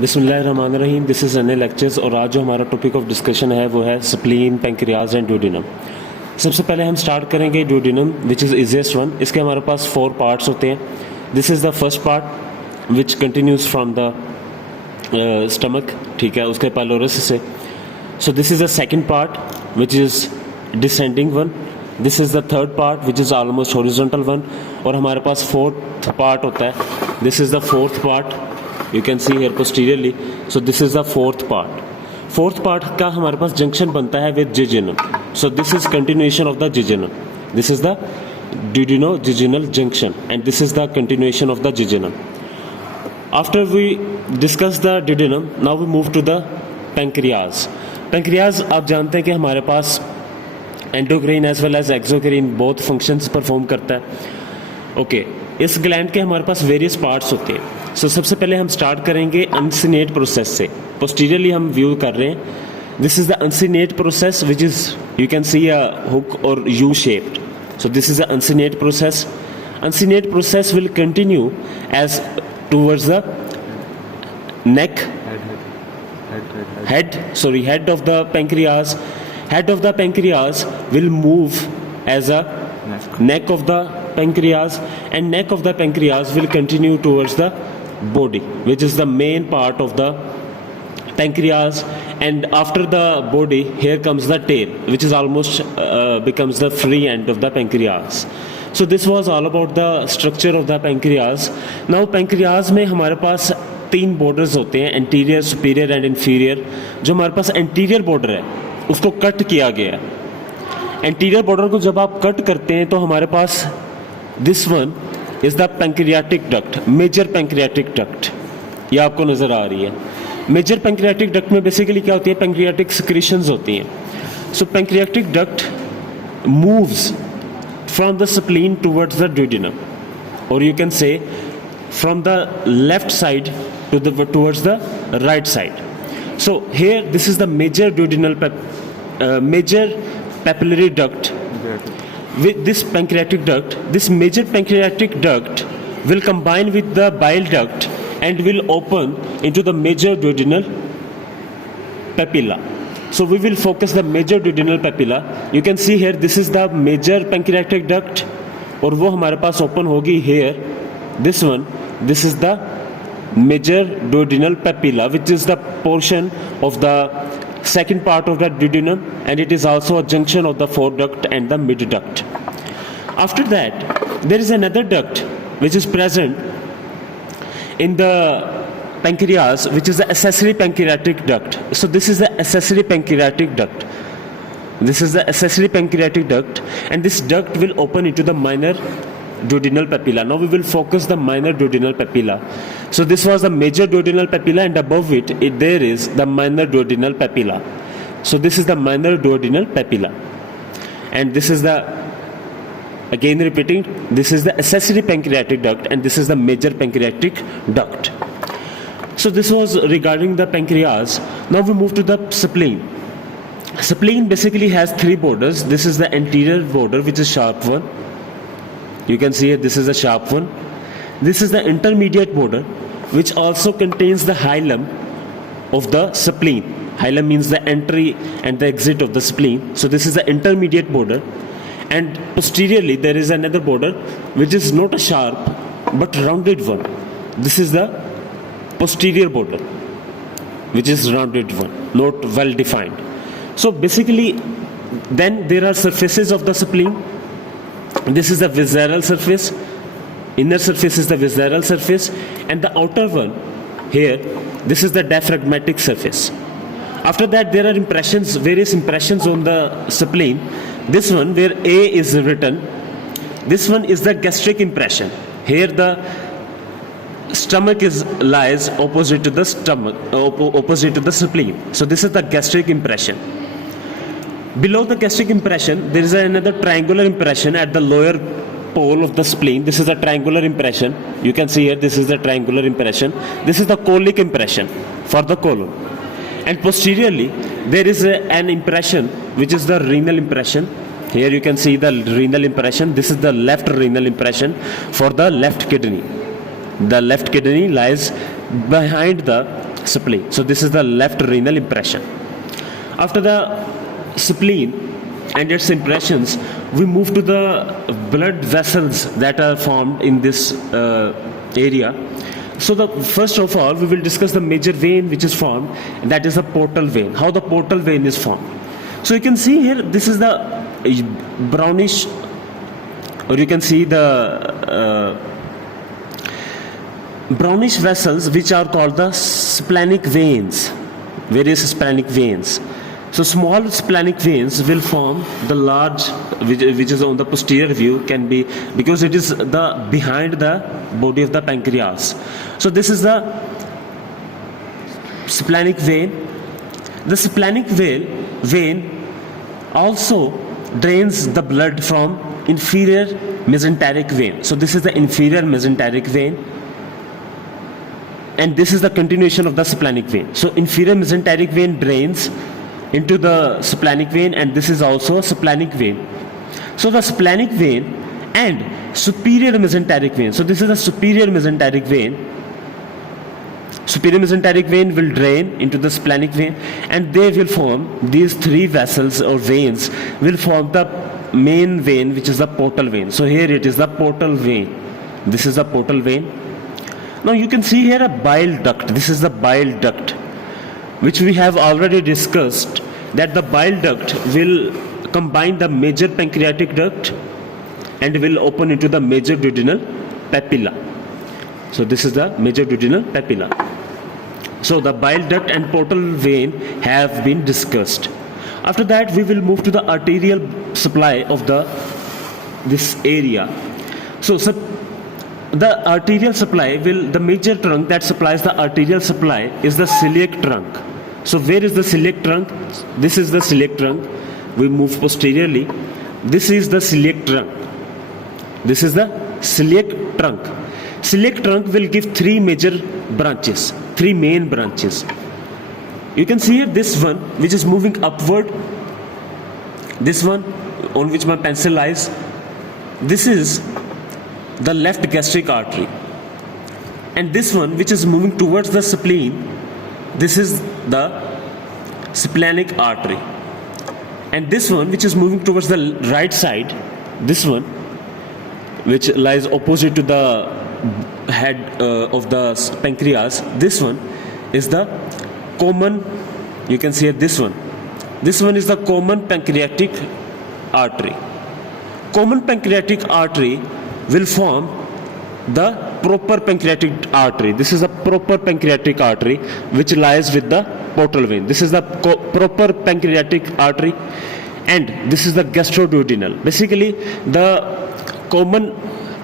बिस्मिल्लाहिर्रहमानिर्रहीम, this is Ranil lectures और आज जो हमारा टॉपिक ऑफ डिस्कशन है वो है स्प्लीन, पैंक्रियाज एंड ड्यूडेनम। सबसे पहले हम स्टार्ट करेंगे duodenum which is easiest one. इसके हमारे पास 4 पार्ट्स होते हैं। This is the first part which continues from the stomach, ठीक है, उसके पाइलोरस से। So this is the second part which is descending one. This is the third part which is almost horizontal one. और हमारे पास fourth part होता है, this is the fourth part, you can see here posteriorly. So this is the fourth part. Fourth part का हमारे पास junction बनता है with jejunum. So this is continuation of the jejunum. This is the duodenal-jejunal junction and this is the continuation of the jejunum. After we discuss the duodenum, now we move to the pancreas. Pancreas आप जानते हैं कि हमारे पास endocrine as well as exocrine both functions perform करता है। Okay, इस gland के हमारे पास वेरियस पार्ट्स होते हैं। सो सबसे पहले हम स्टार्ट करेंगे अनसिनेट प्रोसेस से। पोस्टीरियरली हम व्यू कर रहे हैं। This is the uncinate process which is, you can see a hook और U shaped. So this is the uncinate process. Uncinate process will continue as towards the neck, head of the pancreas. Head of the pancreas will move as a neck of the pancreas, and neck of the pancreas will continue towards the body, which is the main part of the pancreas. And after the body, here comes the tail, which is almost becomes the free end of the pancreas. So this was all about the structure of the pancreas. Now pancreas में हमारे पास 3 borders होते हैं, anterior, superior and inferior. जो हमारे पास anterior border है उसको cut किया गया है। एंटीरियर बॉर्डर को जब आप कट करते हैं तो हमारे पास this one is the pancreatic duct, major pancreatic duct, ये आपको नजर आ रही है। मेजर पैंक्रियाटिक डक्ट में बेसिकली क्या होती है, पैंक्रियाटिक सिक्रीशंस होती हैं। So pancreatic duct moves from the spleen towards the duodenum, और you can say from the left side towards the right side. So here this is the major duodenal major papillary duct. With this pancreatic duct, this major pancreatic duct will combine with the bile duct and will open into the major duodenal papilla. So we will focus the major duodenal papilla. You can see here this is the major pancreatic duct और वो हमारे पास open होगी here. This one, this is the major duodenal papilla, which is the portion of the second part of the duodenum, and it is also a junction of the foreduct and the mid duct. After that, there is another duct which is present in the pancreas, which is the accessory pancreatic duct. So this is the accessory pancreatic duct. This is the accessory pancreatic duct, and this duct will open into the minor duodenal papilla. Now we will focus the minor duodenal papilla. So this was the major duodenal papilla, and above it there is the minor duodenal papilla. So this is the minor duodenal papilla, and this is the, again repeating, this is the accessory pancreatic duct and this is the major pancreatic duct. So this was regarding the pancreas. Now we move to the spleen. Spleen basically has 3 borders. This is the anterior border, which is sharp one. You can see it, this is a sharp one. This is the intermediate border, which also contains the hilum of the spleen. Hilum means the entry and the exit of the spleen. So this is the intermediate border. And posteriorly there is another border which is not a sharp but rounded one. This is the posterior border, which is rounded one, not well defined. So basically then there are surfaces of the spleen. This is the visceral surface, inner surface is the visceral surface, and the outer one here, this is the diaphragmatic surface. After that there are impressions, various impressions on the spleen. This one where A is written, this one is the gastric impression. Here the stomach lies opposite to the stomach, opposite to the spleen. So this is the gastric impression. Below the gastric impression, there is another triangular impression at the lower pole of the spleen. This is the triangular impression. You can see here, this is the triangular impression. This is the colic impression for the colon. And posteriorly, there is an impression which is the renal impression. Here you can see the renal impression. This is the left renal impression for the left kidney. The left kidney lies behind the spleen. So this is the left renal impression. After the spleen and its impressions, we move to the blood vessels that are formed in this area. So first of all, we will discuss the major vein which is formed, and that is the portal vein. How the portal vein is formed. So you can see here, this is the brownish, or you can see the brownish vessels which are called the splenic veins, various splenic veins. So small splenic veins will form the large, which is on the posterior view, can be, because it is the behind the body of the pancreas. So this is the splenic vein. The splenic vein also drains the blood from inferior mesenteric vein. So this is the inferior mesenteric vein, and this is the continuation of the splenic vein. So inferior mesenteric vein drains into the splenic vein, and this is also a splenic vein. So the splenic vein and superior mesenteric vein. So this is the superior mesenteric vein. Superior mesenteric vein will drain into the splenic vein, and they will form, these three vessels or veins will form the main vein, which is the portal vein. So here it is the portal vein. This is the portal vein. Now you can see here a bile duct. This is the bile duct, which we have already discussed, that the bile duct will combine the major pancreatic duct and will open into the major duodenal papilla. So this is the major duodenal papilla. So the bile duct and portal vein have been discussed. After that, we will move to the arterial supply of this area. So the arterial supply the major trunk that supplies the arterial supply is the celiac trunk. So where is the celiac trunk? This is the celiac trunk. We move posteriorly. This is the celiac trunk. This is the celiac trunk. Celiac trunk will give three major branches, three main branches. You can see here this one which is moving upward. This one on which my pencil lies. This is the left gastric artery. And this one which is moving towards the spleen, this is the splenic artery. And this one which is moving towards the right side, this one which lies opposite to the head of the pancreas, this one is the common, you can see this one. This one is the common pancreatic artery. Common pancreatic artery will form the proper pancreatic artery. This is a proper pancreatic artery which lies with the portal vein. This is the proper pancreatic artery, and this is the gastroduodenal. Basically, the common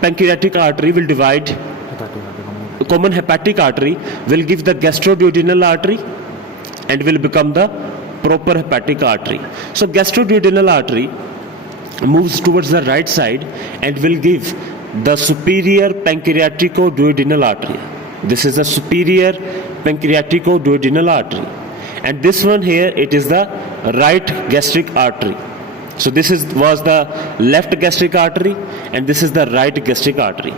pancreatic artery will divide. Common hepatic artery will give the gastroduodenal artery and will become the proper hepatic artery. So gastroduodenal artery moves towards the right side and will give the superior pancreatico-duodenal artery. This is the superior pancreatico-duodenal artery, and this one here, it is the right gastric artery. So this was the left gastric artery, and this is the right gastric artery.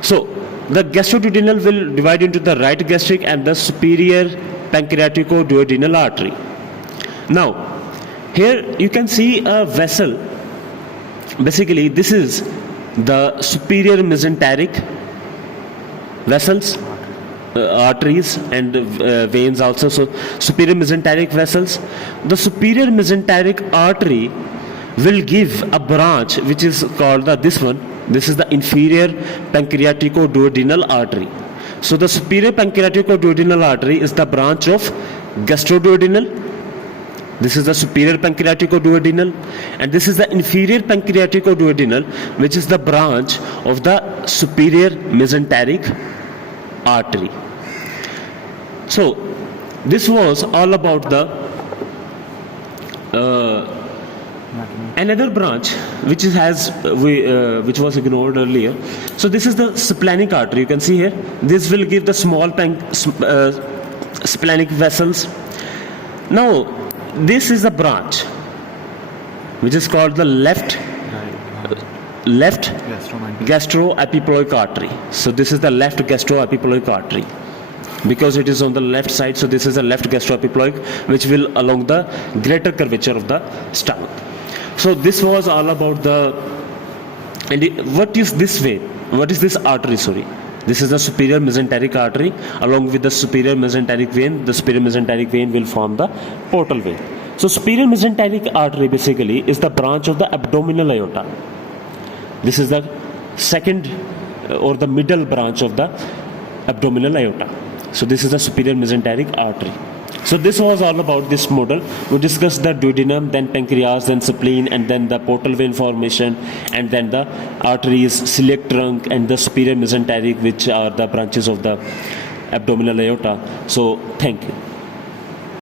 So the gastroduodenal will divide into the right gastric and the superior pancreatico-duodenal artery. Now here you can see a vessel. Basically this is the superior mesenteric vessels, arteries and veins also. So superior mesenteric vessels. The superior mesenteric artery will give a branch which is called this one. This is the inferior pancreatico-duodenal artery. So the superior pancreatico-duodenal artery is the branch of gastroduodenal. This is the superior pancreatico-duodenal, and this is the inferior pancreatico-duodenal, which is the branch of the superior mesenteric artery. So this was all about the another branch which was ignored earlier. So this is the splenic artery. You can see here, this will give the small splenic vessels. Now this is the branch which is called the left gastroepiploic artery. So this is the left gastroepiploic artery. because it is on the left side, so this is a left gastroepiploic which will along the greater curvature of the stomach. So this was all about the, and what is this vein? What is this artery? Sorry, this is the superior mesenteric artery. Along with the superior mesenteric vein, the superior mesenteric vein will form the portal vein. So superior mesenteric artery basically is the branch of the abdominal aorta. This is the second or the middle branch of the abdominal aorta. So this is the superior mesenteric artery. So this was all about this model. We discussed the duodenum, then pancreas, then spleen, and then the portal vein formation, and then the arteries, celiac trunk, and the superior mesenteric, which are the branches of the abdominal aorta. So thank you.